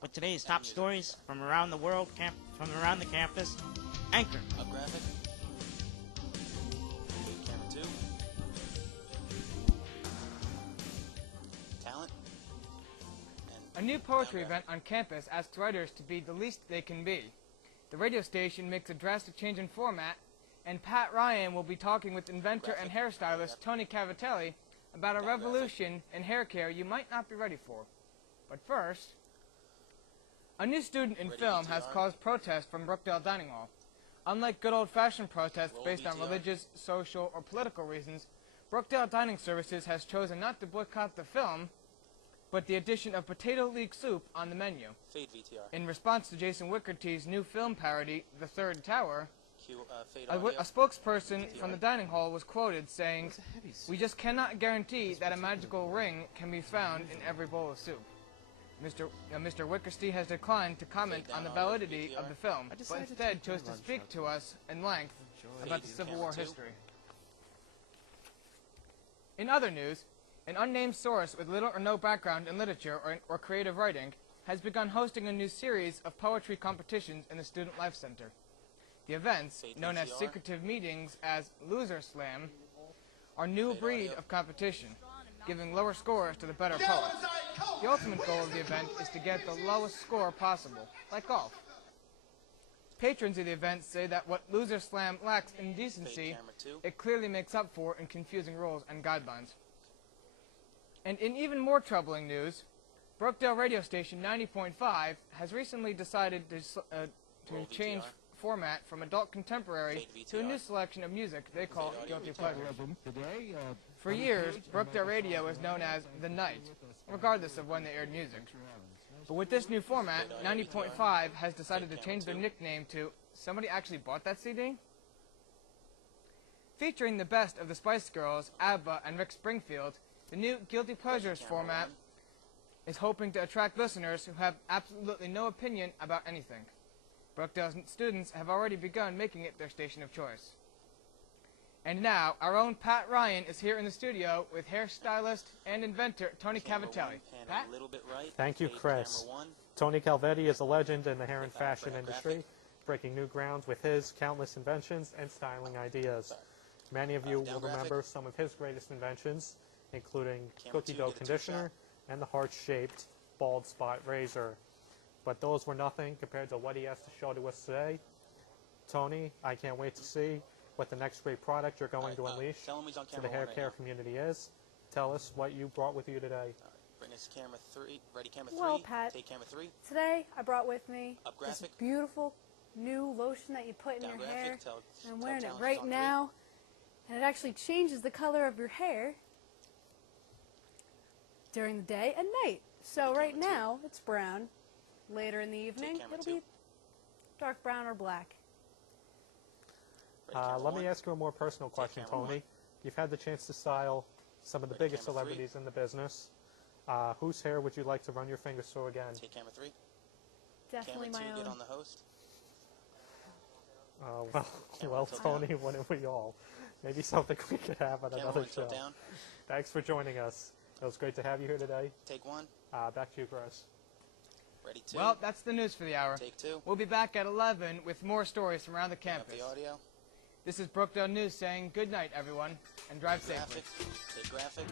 with today's top stories from around the world, from around the campus. Anchor. Up graphic. Camera 2. Talent. A new poetry event on campus asks writers to be the least they can be. The radio station makes a drastic change in format, and Pat Ryan will be talking with inventor and hairstylist Tony Cavatelli about a revolution in hair care you might not be ready for. But first, a new student in film has caused protest from Brookdale Dining Hall. Unlike good old-fashioned protests based on religious, social, or political reasons, Brookdale Dining Services has chosen not to boycott the film, but the addition of potato leek soup on the menu. Fade VTR. In response to Jason Wickerty's new film parody, The Third Tower, fade a spokesperson from the dining hall was quoted saying, "We just cannot guarantee that a magical ring can be found in every bowl of soup." Mr. Wickerty has declined to comment on the validity of the film, but instead chose to speak to us in length about the Civil War history. In other news, an unnamed source with little or no background in literature or creative writing has begun hosting a new series of poetry competitions in the Student Life Center. The events, known as secretive meetings as Loser Slam, are a new breed of competition, giving lower scores to the better poets. The ultimate goal of the event is to get the lowest score possible, like golf. Patrons of the event say that what Loser Slam lacks in decency, it clearly makes up for in confusing rules and guidelines. And in even more troubling news, Brookdale radio station 90.5 has recently decided to change format from adult contemporary to a new selection of music they call Guilty Pleasure. For years, Brookdale Radio was known as The Night, regardless of when they aired music. But with this new format, 90.5 has decided to change their nickname to Somebody Actually Bought That CD? Featuring the best of the Spice Girls, ABBA, and Rick Springfield, the new Guilty Pleasures format is hoping to attract listeners who have absolutely no opinion about anything. Brookdale students have already begun making it their station of choice. And now, our own Pat Ryan is here in the studio with hairstylist and inventor Tony Cavatelli. Pat? Thank you, Chris. Tony Calvetti is a legend in the hair and fashion industry, breaking new grounds with his countless inventions and styling ideas. Many of you will remember some of his greatest inventions, including cookie dough conditioner and the heart-shaped bald spot razor. But those were nothing compared to what he has to show to us today. Tony, I can't wait to see what the next great product you're going to unleash to the hair care community is. Tell us what you brought with you today. Bring us camera 3. Ready, camera 3. Well, Pat, take camera 3. Today I brought with me this beautiful new lotion that you put in your hair. And I'm wearing it right now, and it actually changes the color of your hair during the day and night. So right now it's brown. Later in the evening it'll be dark brown or black. Let me ask you a more personal question, Tony. You've had the chance to style some of the biggest celebrities in the business. Whose hair would you like to run your fingers through again? Take camera 3. Definitely camera 2, my own. Get on the host. Well, Tony, wouldn't we all? Maybe something we could have at another show. Thanks for joining us. It was great to have you here today. Take 1. Back to you, Chris. Ready, 2. Well, that's the news for the hour. Take 2. We'll be back at 11 with more stories from around the campus. The audio. This is Brookdale News saying good night, everyone, and drive safely. Take graphic.